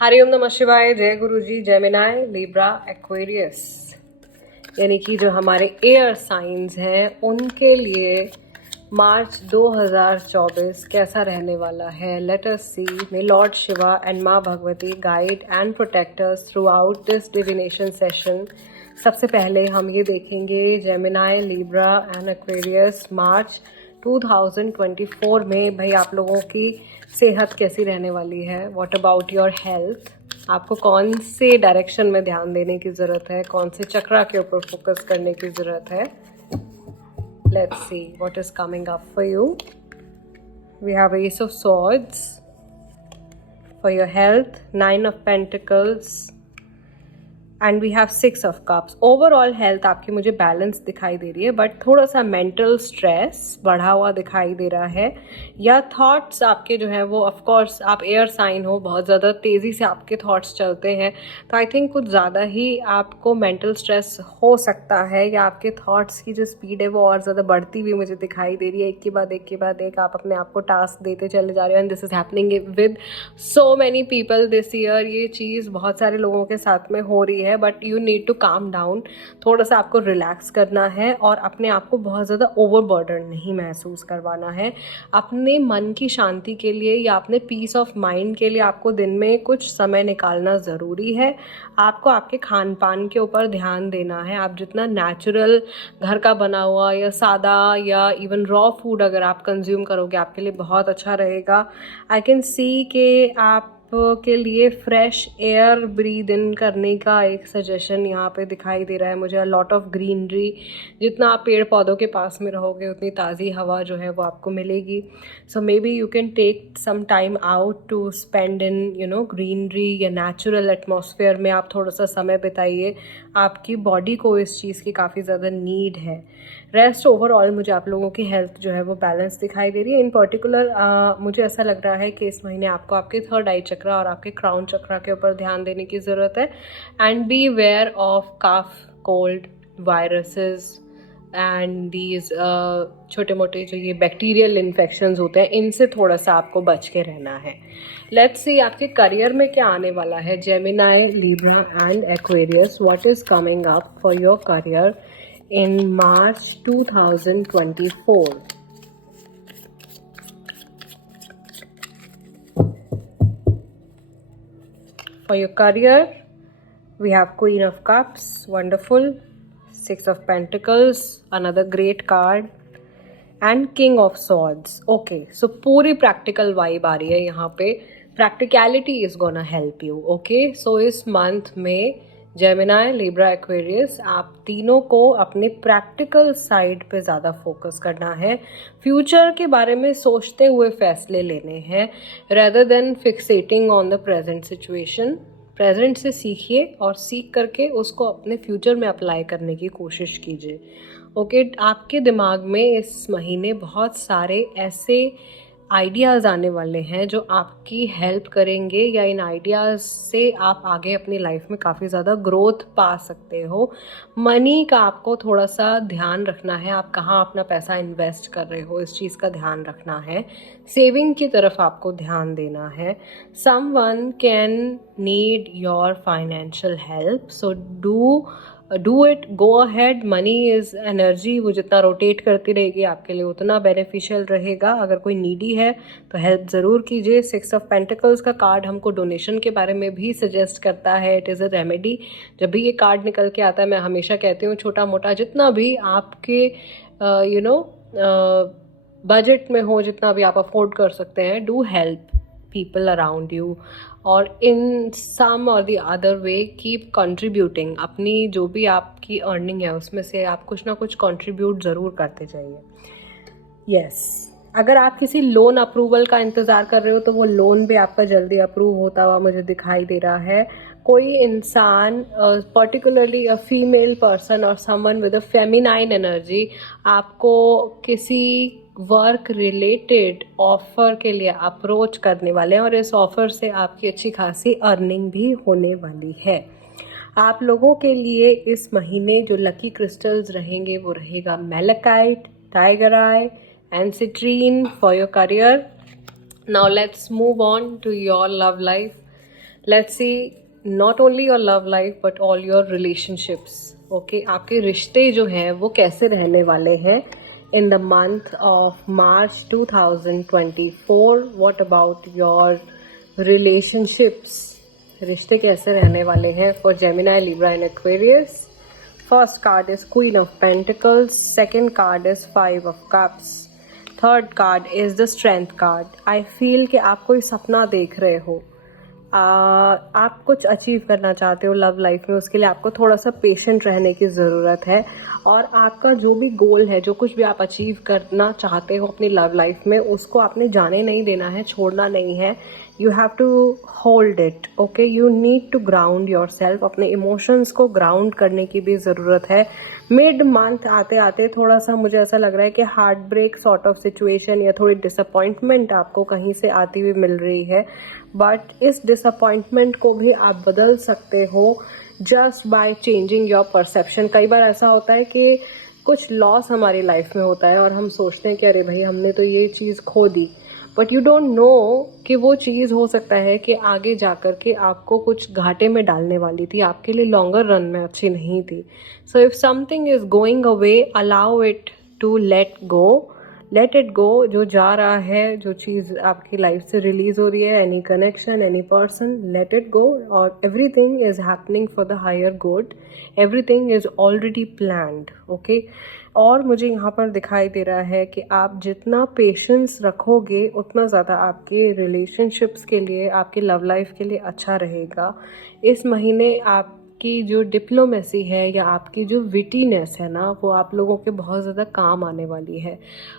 हरिओम नमः शिवाय, जय गुरु जी, जेमिनाई, लिब्रा, एक्वेरियस, यानी कि जो हमारे एयर साइंस हैं उनके लिए मार्च 2024 कैसा रहने वाला है. Let us C. My lord Shiva and माँ Bhagwati guide and protect us through out this divination session. सबसे पहले हम ये देखेंगे जेमिनाई, लिब्रा एंड एक्वेरियस मार्च 2024 में भाई आप लोगों की सेहत कैसी रहने वाली है. What about your health. आपको कौन से डायरेक्शन में ध्यान देने की ज़रूरत है, कौन से चक्रा के ऊपर फोकस करने की ज़रूरत है. Let's see what is coming up for you. We have ace of swords for your health, 9 of pentacles and we have 6 of cups. Overall health आपकी मुझे बैलेंस दिखाई दे रही है, बट थोड़ा सा मेंटल स्ट्रेस बढ़ा हुआ दिखाई दे रहा है, या थॉट्स आपके जो है वो, ऑफ कोर्स आप एयर साइन हो, बहुत ज़्यादा तेज़ी से आपके थॉट्स चलते हैं, तो आई थिंक कुछ ज़्यादा ही आपको मेंटल स्ट्रेस हो सकता है, या आपके थॉट्स की जो स्पीड है वो और ज़्यादा बढ़ती हुई मुझे दिखाई दे रही है. एक के बाद एक के बाद एक आप अपने आप को टास्क देते चले जा रहे हो, and this is happening with so many people this year. ये चीज़ बहुत सारे लोगों के साथ में हो रही है, but you need to calm down. थोड़ा सा आपको रिलैक्स करना है और अपने आप को बहुत ज़्यादा ओवरबर्डन नहीं महसूस करवाना है. अपने मन की शांति के लिए या अपने पीस ऑफ माइंड के लिए आपको दिन में कुछ समय निकालना ज़रूरी है. आपको आपके खान पान के ऊपर ध्यान देना है. आप जितना नेचुरल घर का बना हुआ या सादा या इवन रॉ फूड अगर आप कंज्यूम करोगे आपके लिए बहुत अच्छा रहेगा. आई कैन सी के आप के लिए फ्रेश एयर ब्रीद इन करने का एक सजेशन यहाँ पे दिखाई दे रहा है मुझे. लॉट ऑफ ग्रीनरी, जितना आप पेड़ पौधों के पास में रहोगे उतनी ताज़ी हवा जो है वो आपको मिलेगी. सो may be you can take some time out to spend in greenery या नेचुरल एटमॉस्फेयर में आप थोड़ा सा समय बिताइए. आपकी बॉडी को इस चीज़ की काफ़ी ज़्यादा नीड है. रेस्ट ओवरऑल मुझे आप लोगों की हेल्थ जो है वो बैलेंस दिखाई दे रही है. इन पर्टिकुलर मुझे ऐसा लग रहा है कि इस महीने आपको आपके थर्ड आई चक्रा और आपके क्राउन चक्रा के ऊपर ध्यान देने की ज़रूरत है. And be aware of cough, cold, viruses and these छोटे मोटे जो ये बैक्टीरियल इन्फेक्शंस होते हैं, इनसे थोड़ा सा आपको बच के रहना है. लेट्स सी आपके करियर में क्या आने वाला है. Gemini, Libra and Aquarius, what is coming up for your career in March 2024. For your career, we have Queen of Cups, wonderful, 6 of Pentacles, another great card, and King of Swords. Okay, so पूरी practical vibe आ रही है यहाँ पे. Practicality is gonna help you. Okay, so इस month में Gemini, Libra, Aquarius, आप तीनों को अपने प्रैक्टिकल साइड पे ज़्यादा फोकस करना है. फ्यूचर के बारे में सोचते हुए फैसले लेने हैं, rather than फिक्सेटिंग on the present situation. Present से सीखिए और सीख करके उसको अपने फ्यूचर में अप्लाई करने की कोशिश कीजिए. ओके, आपके दिमाग में इस महीने बहुत सारे ऐसे आइडियाज़ आने वाले हैं जो आपकी हेल्प करेंगे, या इन आइडियाज़ से आप आगे अपनी लाइफ में काफ़ी ज़्यादा ग्रोथ पा सकते हो. मनी का आपको थोड़ा सा ध्यान रखना है. आप कहाँ अपना पैसा इन्वेस्ट कर रहे हो, इस चीज़ का ध्यान रखना है. सेविंग की तरफ आपको ध्यान देना है. Someone can need your financial help, so do it, go ahead. Money is energy, वो जितना रोटेट करती रहेगी आपके लिए उतना बेनिफिशियल रहेगा. अगर कोई नीडी है तो हेल्प ज़रूर कीजिए. 6 ऑफ पेंटिकल्स का कार्ड हमको डोनेशन के बारे में भी सजेस्ट करता है. It is a remedy. जब भी ये कार्ड निकल के आता है मैं हमेशा कहती हूँ छोटा मोटा जितना भी आपके बजट में हो, जितना भी आप अफोर्ड कर सकते हैं, do help people around you, और in some or the other way keep contributing. अपनी जो भी आपकी अर्निंग है उसमें से आप कुछ ना कुछ कंट्रीब्यूट ज़रूर करते जाइए. यस, अगर आप किसी लोन अप्रूवल का इंतज़ार कर रहे हो तो वो लोन भी आपका जल्दी अप्रूव होता हुआ मुझे दिखाई दे रहा है. कोई इंसान, पर्टिकुलरली अ फीमेल पर्सन और someone with a feminine energy, आपको किसी वर्क रिलेटेड ऑफ़र के लिए अप्रोच करने वाले हैं, और इस ऑफ़र से आपकी अच्छी खासी अर्निंग भी होने वाली है. आप लोगों के लिए इस महीने जो लकी क्रिस्टल्स रहेंगे वो रहेगा malachite, tiger I and citrine for your career. Now let's move on to your love life. Let's see not only your love life but all your relationships. Okay, आपके रिश्ते जो हैं वो कैसे रहने वाले हैं in the month of March 2024. What about your relationships? रिश्ते कैसे रहने वाले हैं for Gemini, Libra and Aquarius? First card is Queen of Pentacles. Second card is Five of Cups. Third card is the Strength card. I feel कि आप कोई सपना देख रहे हो, आप कुछ अचीव करना चाहते हो लव लाइफ में, उसके लिए आपको थोड़ा सा पेशेंट रहने की ज़रूरत है। और आपका जो भी गोल है, जो कुछ भी आप अचीव करना चाहते हो अपनी लव लाइफ में, उसको आपने जाने नहीं देना है, छोड़ना नहीं है। You have to hold it. Okay, you need to ground yourself. अपने इमोशंस को ग्राउंड करने की भी ज़रूरत है। मिड मंथ आते आते थोड़ा सा मुझे ऐसा लग रहा है कि heartbreak sort of situation या थोड़ी डिसअपॉइंटमेंट आपको कहीं से आती हुई मिल रही है, बट इस डिसअपॉइंटमेंट को भी आप बदल सकते हो just by changing your perception. कई बार ऐसा होता है कि कुछ लॉस हमारी लाइफ में होता है और हम सोचते हैं कि अरे भाई हमने तो ये चीज़ खो दी, बट यू डोंट नो कि वो चीज़ हो सकता है कि आगे जाकर के आपको कुछ घाटे में डालने वाली थी, आपके लिए लॉन्गर रन में अच्छी नहीं थी। So if something is going away, allow it to let go. Let it go. जो जा रहा है, जो चीज़ आपकी लाइफ से रिलीज हो रही है, any connection, any person, late it गो। और everything is happening for the higher good, everything is already planned. Okay, और मुझे यहाँ पर दिखाई दे रहा है कि आप जितना पेशेंस रखोगे उतना ज़्यादा आपके रिलेशनशिप्स के लिए, आपकी लव लाइफ के लिए अच्छा रहेगा। इस महीने आपकी जो डिप्लोमेसी है या आपकी जो विटीनेस है ना, वो आप लोगों के बहुत ज़्यादा काम आने वाली है।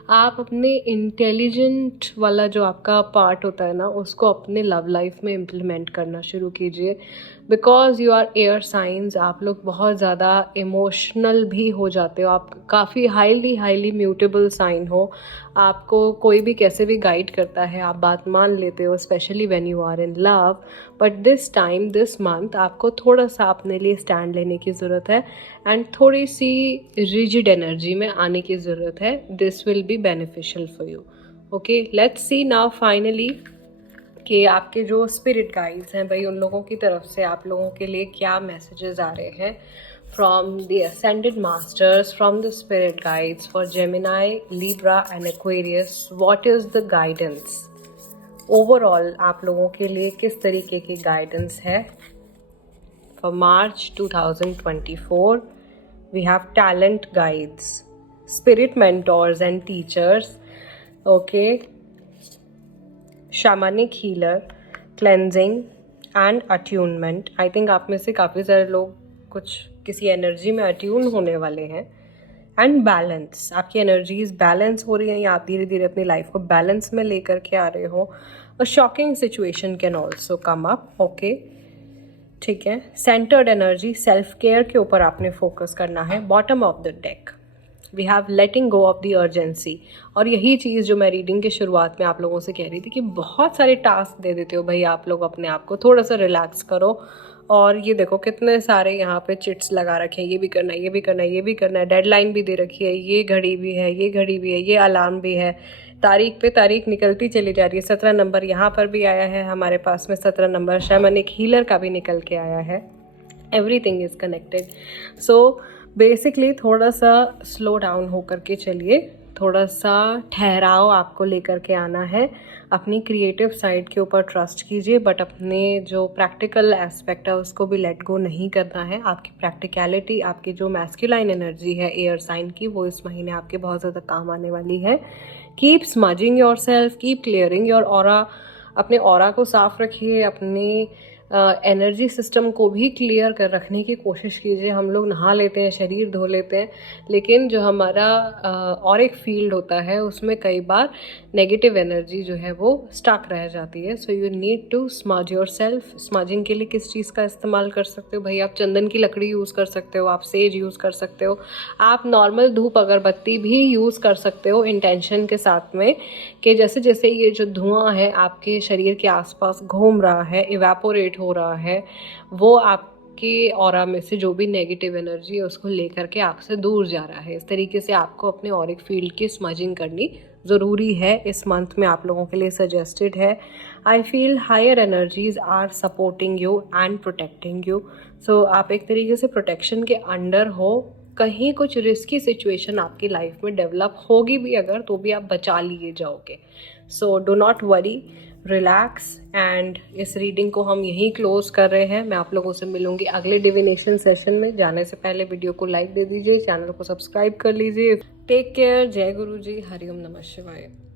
आप अपने इंटेलिजेंट वाला जो आपका पार्ट होता है ना, उसको अपने लव लाइफ में इम्प्लीमेंट करना शुरू कीजिए। Because you are air signs, आप लोग बहुत ज़्यादा इमोशनल भी हो जाते हो। आप काफ़ी हाईली म्यूटेबल साइन हो। आपको कोई भी कैसे भी गाइड करता है, आप बात मान लेते हो, specially when you are in love. But this time, this month आपको थोड़ा सा अपने लिए स्टैंड लेने की ज़रूरत है एंड थोड़ी सी रिजिड एनर्जी में आने की ज़रूरत है। This will be beneficial for you. Okay, let's see now finally कि आपके जो स्पिरिट गाइड्स हैं भाई, उन लोगों की तरफ से आप लोगों के लिए क्या मैसेजेस आ रहे हैं from the ascended masters, from the spirit guides for Gemini, Libra and Aquarius. What is the guidance overall आप लोगों के लिए, किस तरीके की गाइडेंस है for March 2024? We have talent guides, spirit mentors and teachers, okay, शामनिक healer, cleansing and attunement. I think आप में से काफ़ी सारे लोग कुछ किसी एनर्जी में अट्यून होने वाले हैं। एंड बैलेंस, आपकी एनर्जीज बैलेंस हो रही हैं या आप धीरे धीरे अपनी लाइफ को बैलेंस में लेकर के आ रहे हो। अ shocking situation can also come up. Okay, ठीक है। सेंटर्ड एनर्जी, सेल्फ केयर के ऊपर आपने फोकस करना है। Bottom of the deck we have letting go of the urgency. और यही चीज़ जो मैं रीडिंग के शुरुआत में आप लोगों से कह रही थी कि बहुत सारे टास्क दे देते हो भाई आप लोग, अपने आप को थोड़ा सा रिलैक्स करो। और ये देखो कितने सारे यहाँ पे चिट्स लगा रखे हैं, ये भी करना है, ये भी करना है, ये भी करना है, डेडलाइन भी दे रखी है, ये घड़ी भी है, ये घड़ी भी है, ये अलार्म भी है, तारीख पे तारीख निकलती चली जा रही है। 17 नंबर यहाँ पर भी आया है हमारे पास में, 17 नंबर शैमनिक हीलर का भी निकल के आया है। Everything is connected. So basically थोड़ा सा स्लो डाउन होकर के चलिए, थोड़ा सा ठहराव आपको लेकर के आना है। अपनी क्रिएटिव साइड के ऊपर ट्रस्ट कीजिए, बट अपने जो प्रैक्टिकल एस्पेक्ट है उसको भी लेट गो नहीं करना है। आपकी प्रैक्टिकलिटी, आपकी जो मैस्कुलाइन एनर्जी है एयर साइन की, वो इस महीने आपके बहुत ज़्यादा काम आने वाली है। Keep smudging your self, keep clearing your aura. अपने ऑरा को साफ रखिए, अपनी एनर्जी सिस्टम को भी क्लियर कर रखने की कोशिश कीजिए। हम लोग नहा लेते हैं, शरीर धो लेते हैं, लेकिन जो हमारा और एक फील्ड होता है उसमें कई बार नेगेटिव एनर्जी जो है वो स्टक रह जाती है। So you need to smudge yourself. Smudging के लिए किस चीज़ का इस्तेमाल कर सकते हो भाई? आप चंदन की लकड़ी यूज़ कर सकते हो, आप सेज यूज़ कर सकते हो, आप नॉर्मल धूप अगरबत्ती भी यूज़ कर सकते हो इंटेंशन के साथ में कि जैसे जैसे ये जो धुआं है आपके शरीर के आसपास घूम रहा है, इवेपोरेट हो रहा है, वो आपके ऑरा में से जो भी नेगेटिव एनर्जी है उसको लेकर के आपसे दूर जा रहा है। इस तरीके से आपको अपने ऑरिक फील्ड की स्मजिंग करनी ज़रूरी है इस मंथ में, आप लोगों के लिए सजेस्टेड है। I feel higher energies are supporting you and protecting you. सो आप एक तरीके से प्रोटेक्शन के अंडर हो। कहीं कुछ रिस्की सिचुएशन आपकी लाइफ में डेवलप होगी भी अगर, तो भी आप बचा लिए जाओगे। So do not worry, relax. And इस रीडिंग को हम यहीं क्लोज कर रहे हैं। मैं आप लोगों से मिलूंगी अगले डिविनेशन सेशन में। जाने से पहले वीडियो को लाइक दे दीजिए, चैनल को सब्सक्राइब कर लीजिए। Take care. जय गुरु जी। हरिओम नमः शिवाय।